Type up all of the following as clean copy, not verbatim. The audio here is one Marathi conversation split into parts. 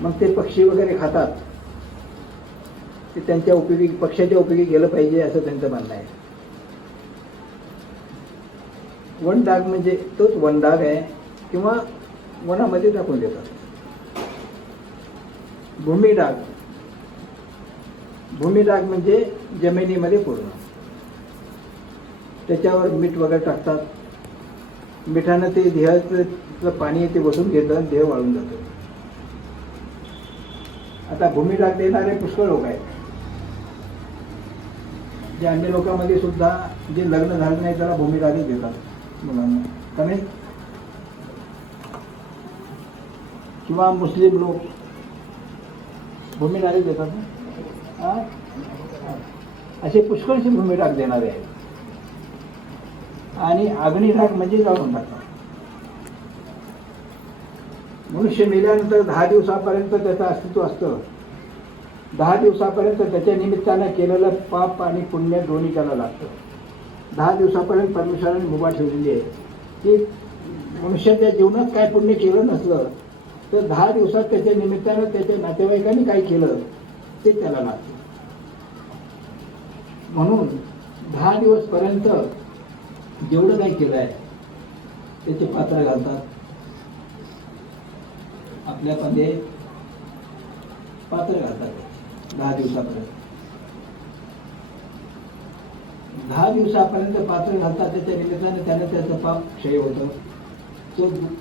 मग ते पक्षी वगैरे खातात, ते त्यांच्या उपयोगी, पक्ष्याच्या उपयोगी गेलं पाहिजे असं त्यांचं म्हणणं आहे. वन डाग म्हणजे तोच वन डाग आहे किंवा वनामध्ये टाकून देतात. भूमिडाग, भूमिडाग म्हणजे जमिनीमध्ये पूर्ण, त्याच्यावर मीठ वगैरे टाकतात. मिठानं ते देहाचं पाणी ते बसून घेतं आणि देह वाळून जातं. आता भूमिडाग देणारे पुष्कळ लोक आहेत. जे अन्य लोकांमध्ये सुद्धा जे लग्न झालं नाही त्याला भूमिडागच देतात मुलांना, का नाही? किंवा मुस्लिम लोक भूमिडाग देतात ना, असे पुष्कळसे भूमिडाग देणारे आहेत. आणि अग्निडाग म्हणजे जाळून टाकतात. मनुष्य मेल्यानंतर 10 दिवसापर्यंत त्याचं अस्तित्व असतं. 10 दिवसापर्यंत त्याच्या निमित्तानं केलेलं पाप आणि पुण्य दोन्ही त्याला लागतं. 10 दिवसापर्यंत परमेश्वराने मुभा ठेवलेली आहे की मनुष्याच्या जीवनात काय पुण्य केलं नसलं तर 10 दिवसात त्याच्या निमित्तानं त्याच्या नातेवाईकांनी काय केलं ते त्याला लागतं. म्हणून 10 दिवसपर्यंत जेवढं काही केलं आहे त्याचे पात्र घालतात. आपल्यामध्ये पात्र घालतात 10 दिवसापर्यंत. 10 दिवसापर्यंत पात्र घालतात. त्याच्या निमित्तानं त्यानं त्याचं पाप क्षय होतं,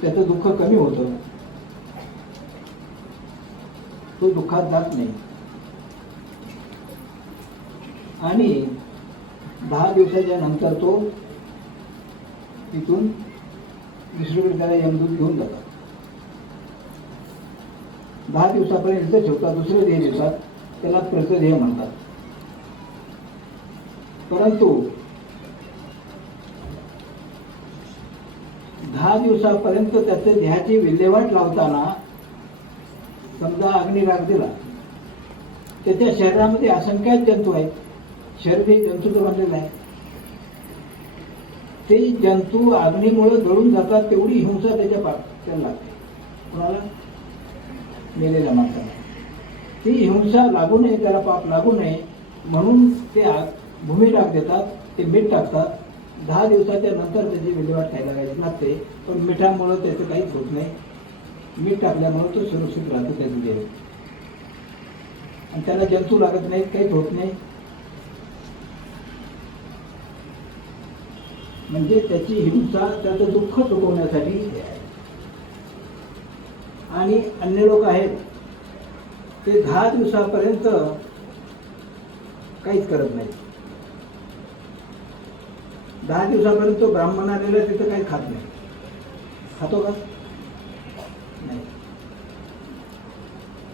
त्याचं दुःख कमी होतं, तो दुःखात जात नाही. आणि 10 दिवसाच्या नंतर तो तिथून दुसरीकडे त्याला यमदूत घेऊन जातात. 10 दिवसापर्यंत ठेवतात. दुसऱ्या दिवसात त्याला प्रतदेह म्हणतात. परंतु 10 दिवसापर्यंत त्याच्या देहाची विल्हेवाट लावताना समजा अग्निडाग दिला, त्याच्या शरीरामध्ये असंख्य जंतू आहेत. शरीर हे जंतूचं बनलेलं आहे. ते जंतू अग्नीमुळे जळून जातात. तेवढी हिंसा त्याला लागते. कोणाला? मेलेल्या माणसाला. ती हिंसा लागू नये, त्याला पाप लागू नये म्हणून ते भूमिडाग देतात, ते मीठ टाकतात. 10 दिवसाच्या नंतर त्याची विल्हेवाट खायला लागते. पण मिठामुळं त्याचं काहीच होत नाही. मीठ टाकल्यामुळं तो सुरक्षित राहतो त्याचं देह, आणि त्याला जंतू लागत नाहीत, काहीच होत नाही. म्हणजे त्याची हिंसा, त्याचं दुःख चुकवण्यासाठी. आणि अन्य लोक आहेत ते 10 दिवसापर्यंत काहीच करत नाही. 10 दिवसापर्यंत तो ब्राह्मण आलेला तिथं काही खात नाही. खातो का? नाही.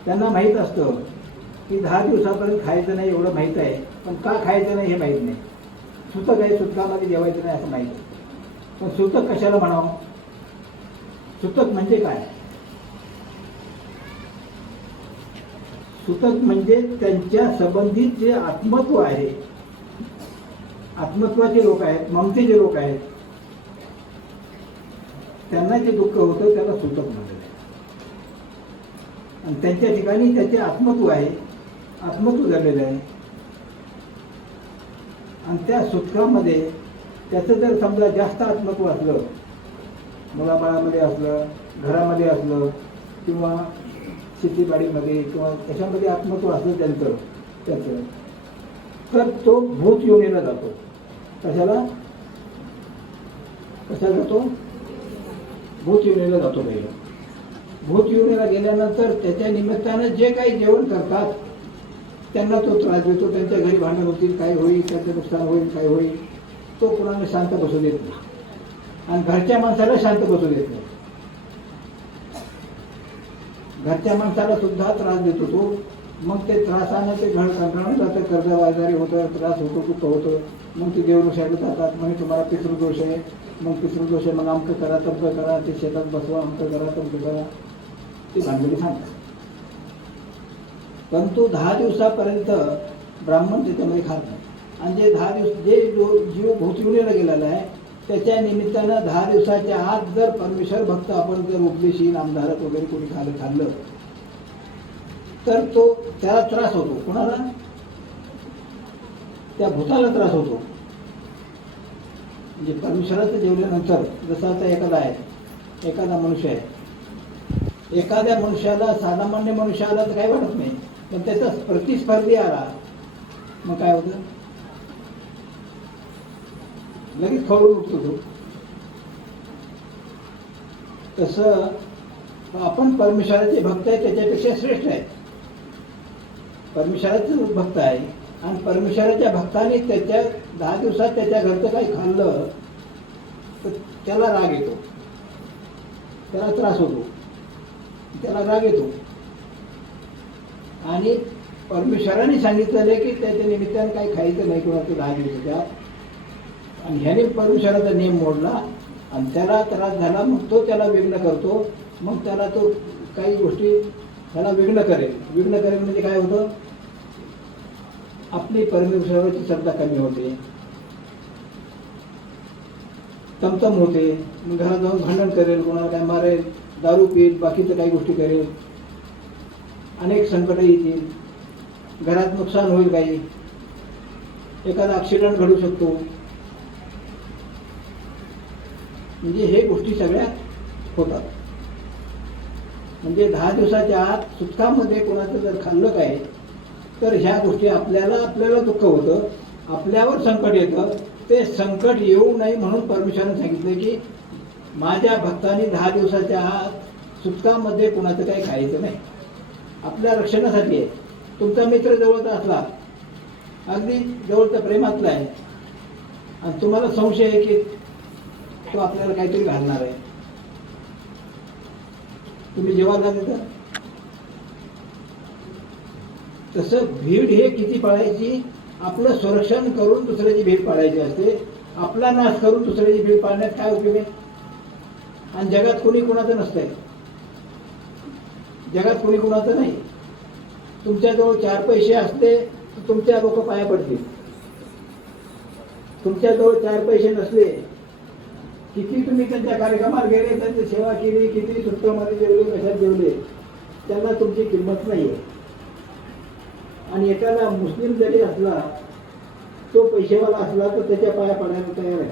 त्यांना माहीत असतं की 10 दिवसापर्यंत खायचं नाही एवढं माहीत आहे, पण का खायचं नाही हे माहीत नाही. सूतक आहे, सूतकामध्ये जेवायचं नाही असं माहीत आहे. पण सूतक कशाला म्हणावं? सूतक म्हणजे काय? सूतक म्हणजे त्यांच्या संबंधित जे आत्मत्व आहे, आत्मत्वाचे लोक आहेत, ममतेचे लोक आहेत, त्यांना जे दुःख होतं त्याला सूतक म्हणतात. आणि त्यांच्या ठिकाणी त्याचे आत्मत्व आहे, आत्मत्व झालेलं आहे. आणि त्या सूतकामध्ये त्याचं जर समजा जास्त आत्मत्व असलं, मुलाबाळामध्ये असलं, घरामध्ये असलं, किंवा शेतीबाडीमध्ये किंवा कशामध्ये आत्मत्व असलं त्याचं, तर तो भूत योनीला जातो. कशाला जातो? भूत योनीला जातो. पहिलं भूत योनीला गेल्यानंतर त्याच्या निमित्तानं जे काही जेवण करतात त्यांना तो त्रास देतो. त्यांच्या घरी भांडण होतील, काय होईल, त्याचं नुकसान होईल, काय होईल, तो कोणाला शांत बसू देत नाही. आणि घरच्या माणसाला शांत बसू देत नाही. घरच्या माणसाला सुद्धा त्रास देतो तो. मग ते त्रासानं ते घर कंटाळून जातं, कर्जबाजारी होतं, त्रास होतो, दुःख होतं. मग ते देवऋषाला जातात, म्हणजे तुम्हाला पितृदोष आहे, मग पितृदोष आहे, मग अमकं करा, तमकं करा, ते शेतात बसवा, अमकं करा, तमकं करा, ते भांडवली सांगतात. परंतु 10 दिवसापर्यंत ब्राह्मण त्याच्यामध्ये खात नाही. आणि जे 10 दिवस जे जीव भूतयुनेला गेलेला आहे त्याच्या निमित्तानं 10 दिवसाच्या आत जर परमेश्वर भक्त आपण जर उपदेशी नामधारक वगैरे कोणी खाल्लं तर तो त्याला त्रास होतो. कोणाला? त्या भूताला त्रास होतो. म्हणजे परमेश्वराचं जेवल्यानंतर जसं आता एखादा मनुष्य आहे, एखाद्या मनुष्याला, सामान्य मनुष्याला तर काही वाटत नाही, पण त्याचा प्रतिस्पर्धी आला मग काय होतं? लगेच खवळून उठतो तो. तसं आपण परमेश्वराचे भक्त आहे, त्याच्यापेक्षा श्रेष्ठ आहे. परमेश्वराचे भक्त आहे आणि परमेश्वराच्या भक्ताने त्याच्या 10 दिवसात त्याच्या घरचं काही खाल्लं तर त्याला राग येतो, त्याला त्रास होतो, त्याला राग येतो. आणि परमेश्वराने सांगितलेलं आहे की त्याच्या निमित्ताने काही खायचं नाही कोणाचं 10 दिवसाच्या. आणि ह्याने परमेश्वराचा नियम मोडला आणि त्याला त्रास झाला. मग तो त्याला विघ्न करतो. मग त्याला तो काही गोष्टी त्याला विघ्न करेल म्हणजे काय होतं? आपली परमेश्वराची श्रद्धा कमी होते, तमतम होते. मग घरात जाऊन भांडण करेल, कोणाला काय मारेल, दारू पिईल, बाकीचं काही गोष्टी करेल, अनेक संकटं येतील, घरात नुकसान होईल, काही एखादा ॲक्सिडेंट घडू शकतो. म्हणजे हे गोष्टी सगळ्या होतात. म्हणजे 10 दिवसाच्या आत सुटकामध्ये कोणाचं जर खाल्लं काय तर ह्या गोष्टी आपल्याला दुःख होतं, आपल्यावर संकट येतं. ते संकट येऊ नये म्हणून परमेश्वराने सांगितलं की माझ्या भक्तांनी 10 दिवसाच्या आत सुटकामध्ये कोणाचं काही खायचं नाही. आपल्या रक्षणासाठी आहे. तुमचा मित्र जवळचा असला, अगदी जवळचा प्रेमातला आहे, आणि तुम्हाला संशय आहे की तो आपल्याला काहीतरी घालणार आहे, तुम्ही जेवायला देता. तसं भीड हे किती पाळायची? आपलं संरक्षण करून दुसऱ्याची भीड पाळायची असते. आपला नाश करून दुसऱ्याची भीड पाळण्यात काय उपयोग आहे? आणि जगात कोणी कोणाचं नसतंय, जगात कोणी कोणाचं नाही. तुमच्याजवळ 4 पैसे असते तर तुमच्या लोक पाया पडतील. तुमच्याजवळ 4 पैसे नसले, किती तुम्ही त्यांच्या कार्यक्रमात गेले, त्यांची सेवा केली, किती सुट्ट्यामध्ये जेवले, कशात जेवले, त्यांना तुमची किंमत नाही आहे. आणि एखादा मुस्लिम जरी असला, तो पैसेवाला असला तर त्याच्या पाया पडायला तयार आहे.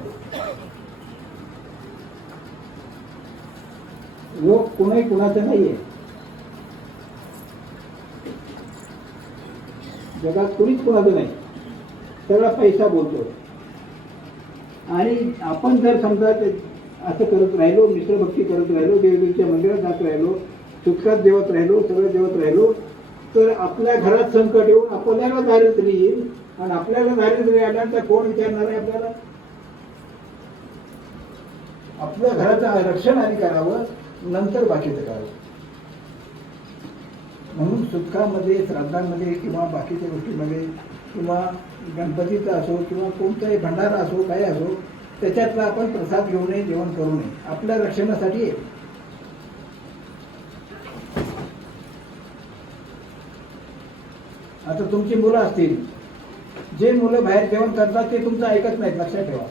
लोक कोणी कुणाचं नाहीये, जगात कोणीच कुणाचं नाही, सगळा पैसा बोलतो. आणि आपण जर समजा असं करत राहिलो, मिश्रभक्ती करत राहिलो, देवदेवीच्या मंदिरात जात राहिलो, सुटकात जेवत राहिलो, सगळं जेवत राहिलो, तर आपल्या घरात संकट येऊन आपल्याला दारिद्र्य येईल. आणि आपल्याला दारिद्र्य आल्यानंतर कोण विचारणार आहे आपल्याला? आपल्या घराचं रक्षण आधी करावं, नंतर बाकीचं करावं. म्हणून सुटकामध्ये, श्राद्धांमध्ये किंवा बाकीच्या गोष्टीमध्ये किंवा गणपतीचा असो किंवा कोणताही भंडारा असो, काही असो, त्याच्यातला आपण प्रसाद घेऊ नये, जेवण करू नये. आपल्या रक्षणासाठी. आता तुमची मुलं असतील, जे मुलं बाहेर जेवण करतात ते तुमचं ऐकत नाहीत, लक्षात ठेवा.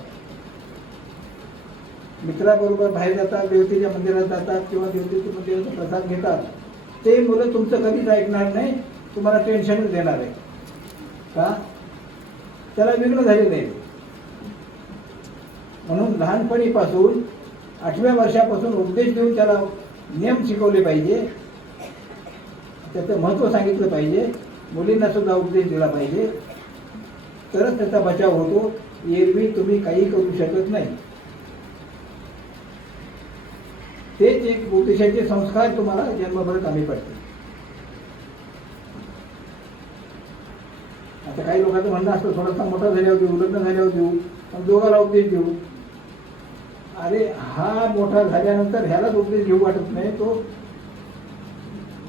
मित्राबरोबर बाहेर जातात, देवतेच्या मंदिरात जातात किंवा देवतेच्या मंदिराचा प्रसाद घेतात, ते मुलं तुमचं कधीच ऐकणार नाही, तुम्हाला टेन्शनच देणार आहे. का? त्याला विघ्न झाले नाही. म्हणून लहानपणीपासून 8व्या वर्षापासून उपदेश देऊन त्याला नियम शिकवले पाहिजे, त्याचं महत्त्व सांगितलं पाहिजे, मुलींना सुद्धा उपदेश दिला पाहिजे, तरच त्याचा बचाव होतो. एरवी तुम्ही काही करू शकत नाही. तेच एक उपदेशाचे संस्कार तुम्हाला जन्मभर कमी पडते. आता काही लोकांचं म्हणणं असतं, थोडासा मोठा झाल्यावर देऊ, लग्न झाल्यावर देऊ, पण दोघाला उपदेश देऊ. अरे हा मोठा झाल्यानंतर ह्यालाच उपदेश घेऊ वाटत नाही. तो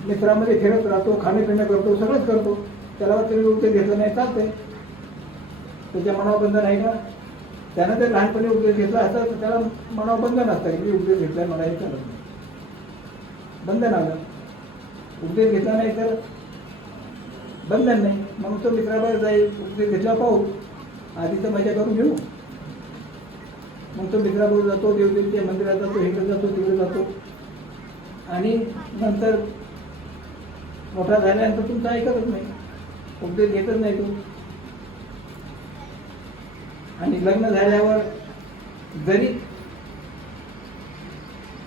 मित्रामध्ये फिरत राहतो, खाणेपिणं करतो, सगळंच करतो, त्याला तरी उपदेश घेतला नाही चालतंय. त्याच्या मनावर बंधन आहे का? त्यानं जर लहानपणी उपदेश घेतला असता तर त्याला मनावर बंधन असतं की उपदेश घेतलाय, मला हे चालत नाही, बंधन आलं. उपदेश घेतला नाही तर बंधन नाही. मग तो मित्राबाहेर जाईल, उपदेश घेतला पाहू, आधी तर मजा करून घेऊ. मग तो मित्राबरोबर जातो, देवदेवीच्या मंदिरात जातो, इकडे जातो, तिकडे जातो, आणि नंतर मोठा झाल्यानंतर तुमचं ऐकतच नाही, उपदेश घेतच नाही तो. आणि लग्न झाल्यावर जरी